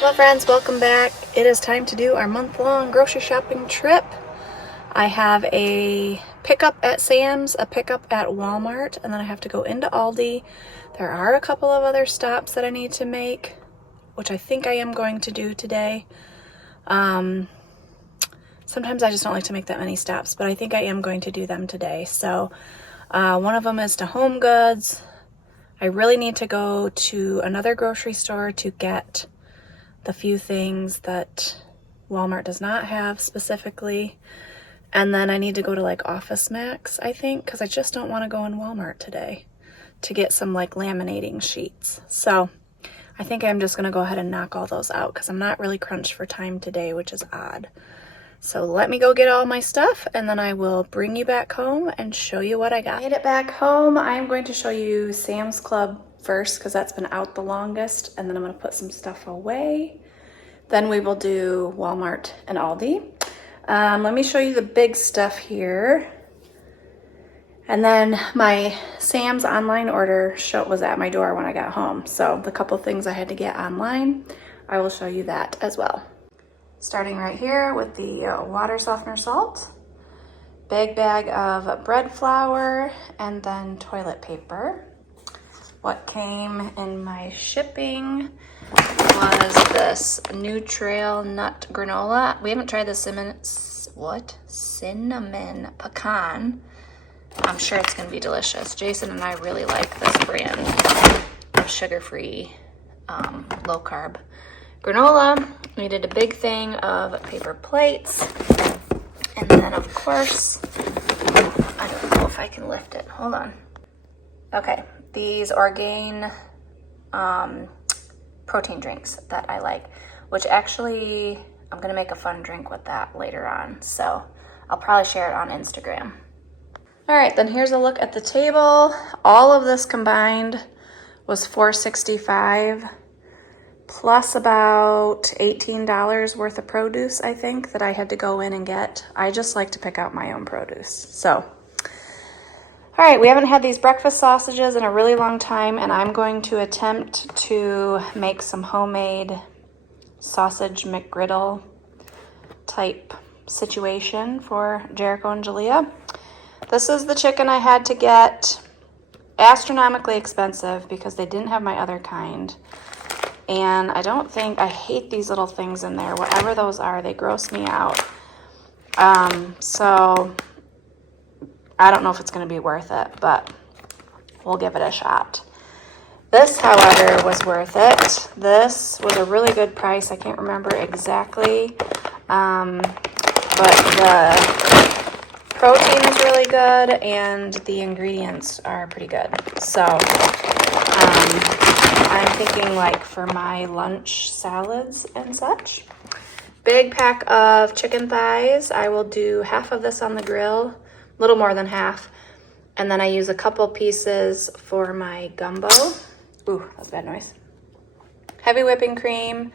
Hello friends, welcome back. It is time to do our month-long grocery shopping trip. I have a pickup at Sam's, a pickup at Walmart, and then I have to go into Aldi. There are a couple of other stops that I need to make, which I think I am going to do today. Sometimes I just don't like to make that many stops, but I think I am going to do them today. So one of them is to Home Goods. I really need to go to another grocery store to get the few things that Walmart does not have specifically. And then I need to go to like Office Max, I think, because I just don't want to go in Walmart today to get some like laminating sheets. So I think I'm just going to go ahead and knock all those out because I'm not really crunched for time today, which is odd. So let me go get all my stuff and then I will bring you back home and show you what I got. Made it back home. I'm going to show you Sam's Club first because that's been out the longest, and then I'm going to put some stuff away. Then we will do Walmart and Aldi. Let me show you the big stuff here. And then my Sam's online order was at my door when I got home. So the couple things I had to get online, I will show you that as well. Starting right here with the water softener salt, big bag of bread flour, and then toilet paper. What came in my shipping was this New Trail nut granola. We haven't tried the cinnamon pecan. I'm sure it's gonna be delicious. Jason and I really like this brand of sugar-free, low carb granola. We did a big thing of paper plates. And then of course, I don't know if I can lift it, hold on. Okay, these Orgain protein drinks that I like, which actually I'm gonna make a fun drink with that later on. So I'll probably share it on Instagram. All right, then here's a look at the table. All of this combined was $4.65 plus about $18 worth of produce, I think, that I had to go in and get. I just like to pick out my own produce. So, all right, we haven't had these breakfast sausages in a really long time, and I'm going to attempt to make some homemade sausage McGriddle type situation for Jericho and Jalea. This is the chicken I had to get. Astronomically expensive because they didn't have my other kind. And I hate these little things in there. Whatever those are, they gross me out. So I don't know if it's going to be worth it, but we'll give it a shot. This, however, was worth it. This was a really good price. I can't remember exactly, but the protein is really good and the ingredients are pretty good. So I'm thinking like for my lunch salads and such. Big pack of chicken thighs. I will do half of this on the grill, a little more than half. And then I use a couple pieces for my gumbo. Ooh, that's a bad noise. Heavy whipping cream,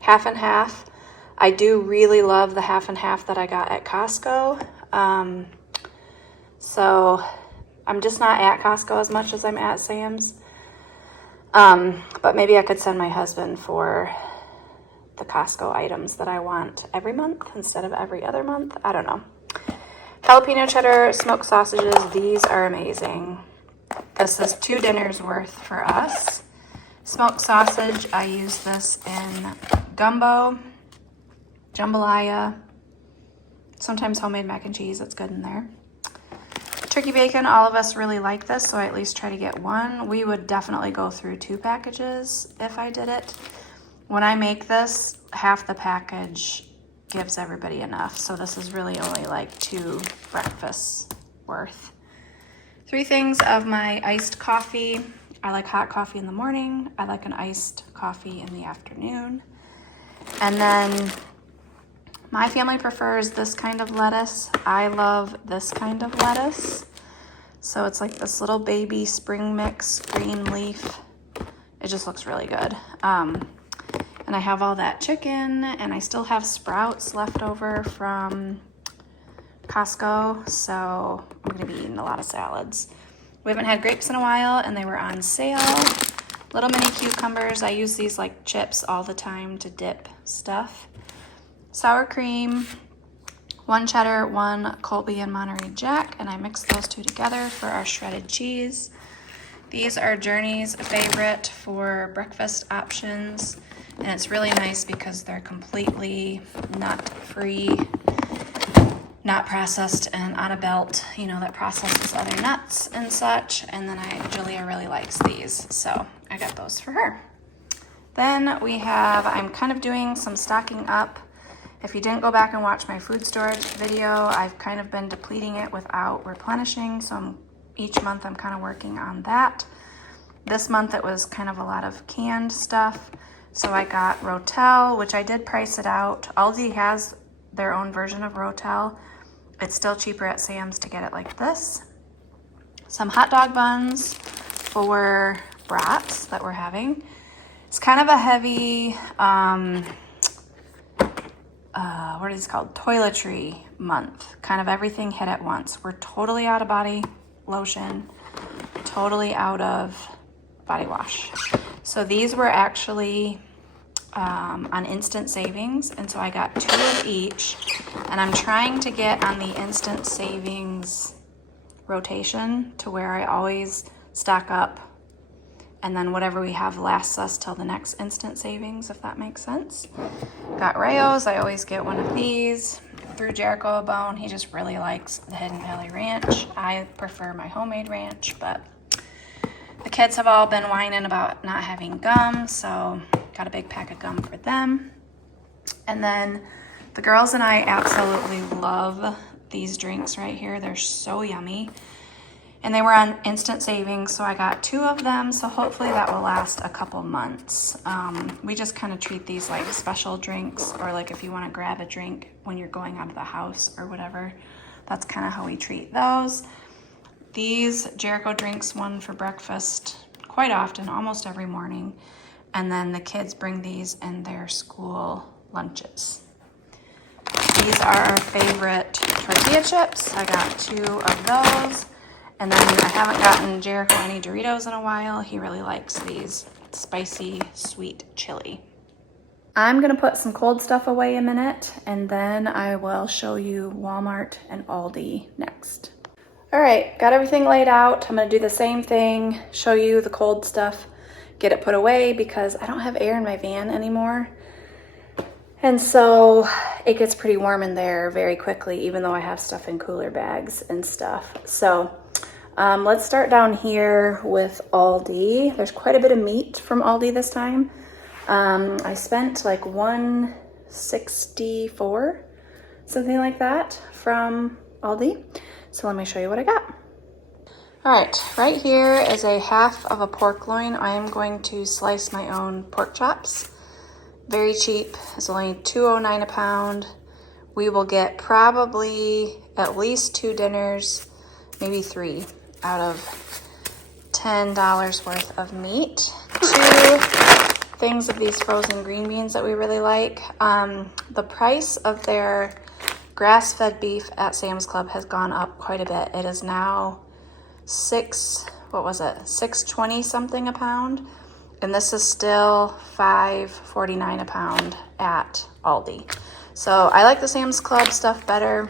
half and half. I do really love the half and half that I got at Costco. So I'm just not at Costco as much as I'm at Sam's. But maybe I could send my husband for the Costco items that I want every month instead of every other month. I don't know. Jalapeno cheddar smoked sausages. These are amazing. This is 2 dinners worth for us. Smoked sausage. I use this in gumbo, jambalaya, sometimes homemade mac and cheese. It's good in there. Turkey bacon, all of us really like this, so I at least try to get 1. We would definitely go through 2 packages if I did it. When I make this, half the package gives everybody enough, so this is really only like 2 breakfasts worth. 3 things of my iced coffee. I like hot coffee in the morning. I like an iced coffee in the afternoon. And then my family prefers this kind of lettuce. I love this kind of lettuce. So it's like this little baby spring mix green leaf. It just looks really good. And I have all that chicken, and I still have sprouts left over from Costco, so I'm gonna be eating a lot of salads. We haven't had grapes in a while, and they were on sale. Little mini cucumbers. I use these like chips all the time to dip stuff. Sour cream, 1 cheddar, 1 Colby and Monterey Jack, and I mix those two together for our shredded cheese. These are Journey's favorite for breakfast options, and it's really nice because they're completely nut-free, not processed and on a belt, you know, that processes other nuts and such. And then Julia really likes these, so I got those for her. Then we have, I'm kind of doing some stocking up. If you didn't go back and watch my food storage video, I've kind of been depleting it without replenishing, so each month I'm kind of working on that. This month it was kind of a lot of canned stuff, so I got Rotel, which I did price it out. Aldi has their own version of Rotel. It's still cheaper at Sam's to get it like this. Some hot dog buns for brats that we're having. It's kind of a heavy, what is it called? Toiletry month. Kind of everything hit at once. We're totally out of body lotion, totally out of body wash. So these were actually on instant savings, and so I got 2 of each, and I'm trying to get on the instant savings rotation to where I always stock up, and then whatever we have lasts us till the next instant savings, if that makes sense. Got Rayos. I always get one of these. Threw Jericho a bone. He just really likes the Hidden Valley Ranch. I prefer my homemade ranch, but the kids have all been whining about not having gum, so got a big pack of gum for them. And then the girls and I absolutely love these drinks right here. They're so yummy. And they were on instant savings, so I got 2 of them, so hopefully that will last a couple months. We just kind of treat these like special drinks, or like if you want to grab a drink when you're going out of the house or whatever. That's kind of how we treat those. These Jericho drinks one for breakfast quite often, almost every morning. And then the kids bring these in their school lunches. These are our favorite tortilla chips. I got 2 of those. And then I haven't gotten Jericho any Doritos in a while. He really likes these spicy, sweet chili. I'm gonna put some cold stuff away a minute, and then I will show you Walmart and Aldi next. All right, got everything laid out. I'm gonna do the same thing, show you the cold stuff, get it put away because I don't have air in my van anymore. And so it gets pretty warm in there very quickly, even though I have stuff in cooler bags and stuff. So let's start down here with Aldi. There's quite a bit of meat from Aldi this time. I spent like $164, something like that from Aldi. So let me show you what I got. All right here is a half of a pork loin. I am going to slice my own pork chops. Very cheap. It's only $2.09 a pound. We will get probably at least 2 dinners, maybe 3 out of $10 worth of meat. 2 things of these frozen green beans that we really like. The price of their grass-fed beef at Sam's Club has gone up quite a bit. It is now $6.20 something a pound, and this is still $5.49 a pound at Aldi. So I like the Sam's Club stuff better,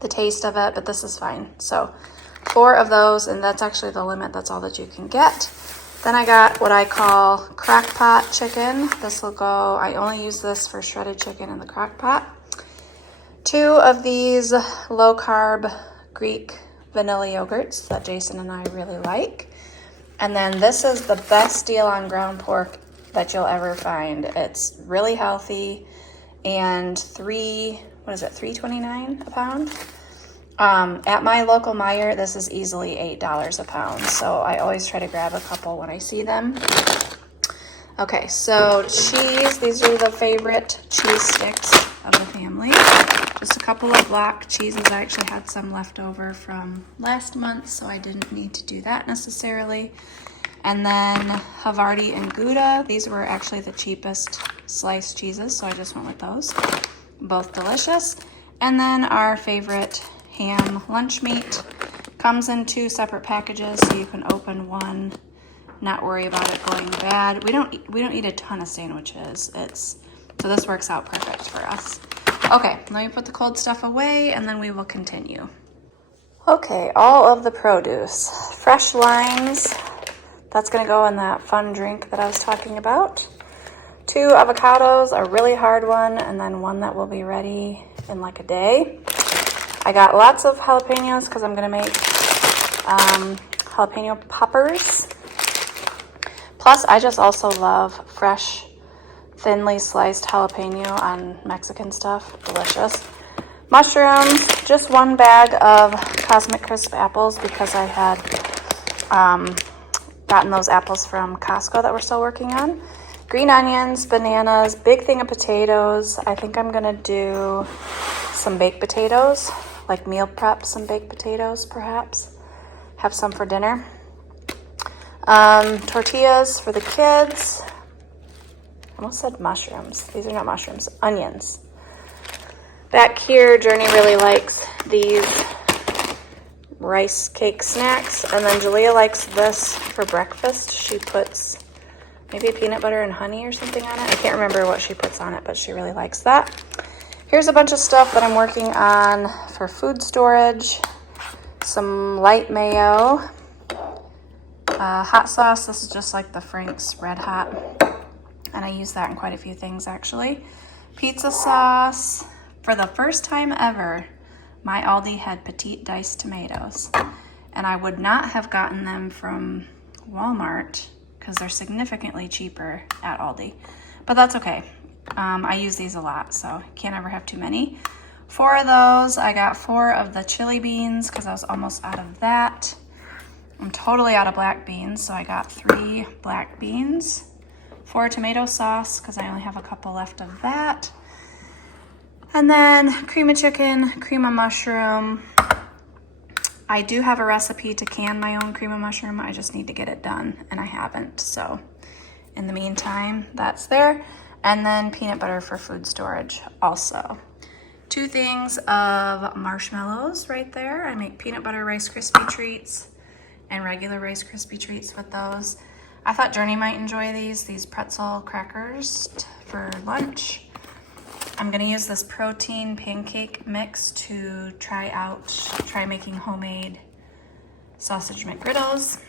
the taste of it, but this is fine. So 4 of those, and that's actually the limit. That's all that you can get. Then I got what I call crock pot chicken. This will go, I only use this for shredded chicken in the crock pot. 2 of these low carb Greek vanilla yogurts that Jason and I really like. And then this is the best deal on ground pork that you'll ever find. It's really healthy, and $3.29 a pound. At my local Meijer, this is easily $8 a pound, so I always try to grab a couple when I see them. Okay, so cheese. These are the favorite cheese sticks of the family. Just a couple of block cheeses. I actually had some left over from last month, so I didn't need to do that necessarily. And then Havarti and Gouda. These were actually the cheapest sliced cheeses, so I just went with those. Both delicious. And then our favorite ham lunch meat. Comes in 2 separate packages, so you can open one not worry about it going bad. We don't eat a ton of sandwiches. So this works out perfect for us. Okay, let me put the cold stuff away and then we will continue. Okay, all of the produce. Fresh limes. That's gonna go in that fun drink that I was talking about. 2 avocados, a really hard one, and then one that will be ready in like a day. I got lots of jalapenos because I'm gonna make jalapeno poppers. Plus, I just also love fresh, thinly sliced jalapeno on Mexican stuff. Delicious. Mushrooms, just 1 bag of Cosmic Crisp apples because I had gotten those apples from Costco that we're still working on. Green onions, bananas, big thing of potatoes. I think I'm gonna do some baked potatoes, like meal prep some baked potatoes perhaps. Have some for dinner. Tortillas for the kids. I almost said mushrooms. These are not mushrooms, onions. Back here, Journey really likes these rice cake snacks, and then Julia likes this for breakfast. She puts maybe peanut butter and honey or something on it. I can't remember what she puts on it, but she really likes that. Here's a bunch of stuff that I'm working on for food storage. Some light mayo. Hot sauce, this is just like the Frank's Red Hot, and I use that in quite a few things actually. Pizza sauce. For the first time ever, my Aldi had petite diced tomatoes, and I would not have gotten them from Walmart because they're significantly cheaper at Aldi, but that's okay. I use these a lot, so can't ever have too many. 4 of those. I got 4 of the chili beans because I was almost out of that. I'm totally out of black beans, so I got 3 black beans. 4 tomato sauce because I only have a couple left of that. And then cream of chicken, cream of mushroom. I do have a recipe to can my own cream of mushroom. I just need to get it done, and I haven't. So in the meantime, that's there. And then peanut butter for food storage also. 2 things of marshmallows right there. I make peanut butter Rice Krispie treats and regular Rice Krispie treats with those. I thought Journey might enjoy these pretzel crackers for lunch. I'm gonna use this protein pancake mix to try making homemade sausage McGriddles.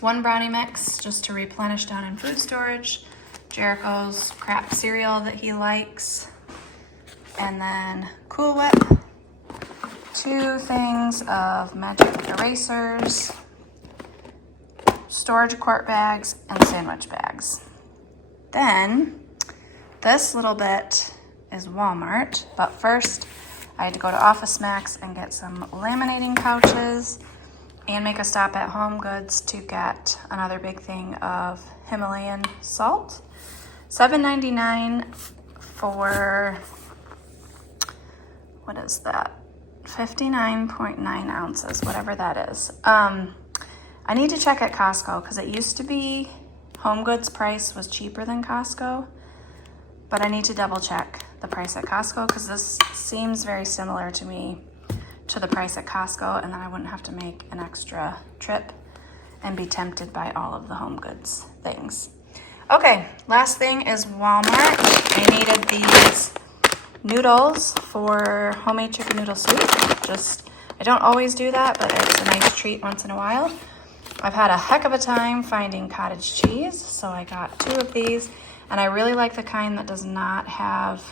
1 brownie mix just to replenish down in food storage. Jericho's crap cereal that he likes. And then Cool Whip. 2 things of magic erasers. Storage quart bags and sandwich bags. Then this little bit is Walmart, but first I had to go to Office Max and get some laminating pouches and make a stop at Home Goods to get another big thing of Himalayan salt. $7.99 for, what is that? 59.9 ounces, whatever that is. I need to check at Costco because it used to be Home Goods price was cheaper than Costco, but I need to double check the price at Costco because this seems very similar to me to the price at Costco, and then I wouldn't have to make an extra trip and be tempted by all of the Home Goods things. Okay, last thing is Walmart. I needed these noodles for homemade chicken noodle soup. I don't always do that, but it's a nice treat once in a while. I've had a heck of a time finding cottage cheese, so I got 2 of these, and I really like the kind that does not have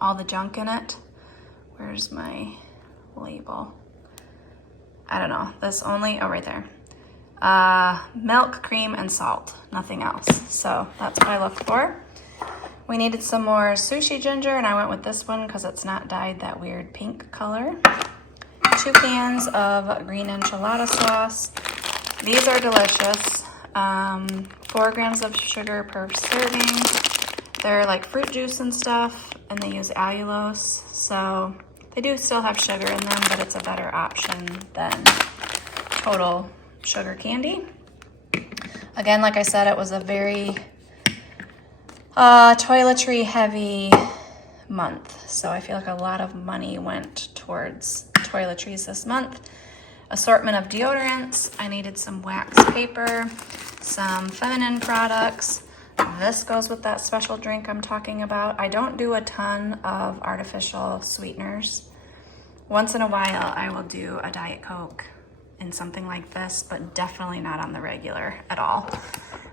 all the junk in it. Where's my label? I don't know. This only, oh, right there. Milk, cream, and salt, nothing else. So that's what I looked for. We needed some more sushi ginger, and I went with this one because it's not dyed that weird pink color. 2 cans of green enchilada sauce. These are delicious. 4 grams of sugar per serving. They're like fruit juice and stuff, and they use allulose, so they do still have sugar in them, but it's a better option than total sugar candy. Again, like I said, it was a very toiletry heavy month, so I feel like a lot of money went towards toiletries this month. assortment of deodorants. I needed some wax paper, some feminine products. This goes with that special drink I'm talking about. I don't do a ton of artificial sweeteners. Once in a while, I will do a Diet Coke in something like this, but definitely not on the regular at all.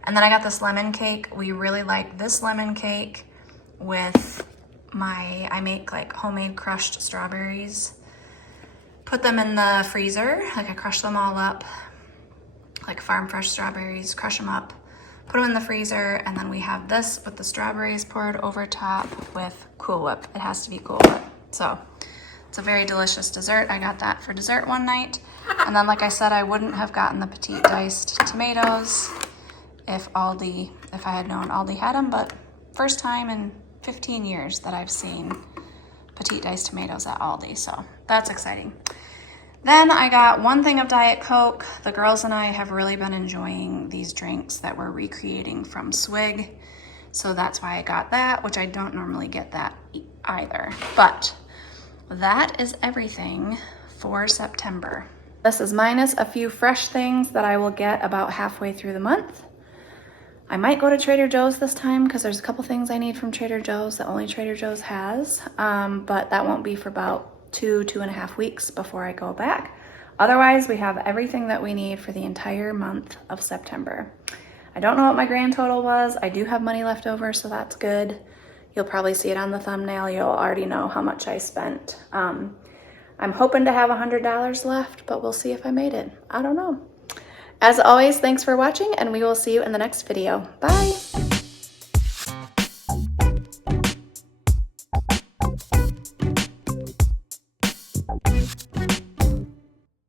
And then I got this lemon cake. We really like this lemon cake with I make like homemade crushed strawberries. Put them in the freezer, like I crush them all up, like farm fresh strawberries, crush them up, put them in the freezer, and then we have this with the strawberries poured over top with Cool Whip. It has to be Cool Whip. So it's a very delicious dessert. I got that for dessert one night. And then, like I said, I wouldn't have gotten the petite diced tomatoes if I had known Aldi had them, but first time in 15 years that I've seen petite diced tomatoes at Aldi, so that's exciting. Then I got one thing of Diet Coke. The girls and I have really been enjoying these drinks that we're recreating from Swig, so that's why I got that, which I don't normally get that either. But that is everything for September. This is minus a few fresh things that I will get about halfway through the month. I might go to Trader Joe's this time because there's a couple things I need from Trader Joe's that only Trader Joe's has, but that won't be for about 2.5 weeks before I go back. Otherwise, we have everything that we need for the entire month of September. I don't know what my grand total was. I do have money left over, so that's good. You'll probably see it on the thumbnail. You'll already know how much I spent. I'm hoping to have $100 left, but we'll see if I made it. I don't know. As always, thanks for watching, and we will see you in the next video. Bye!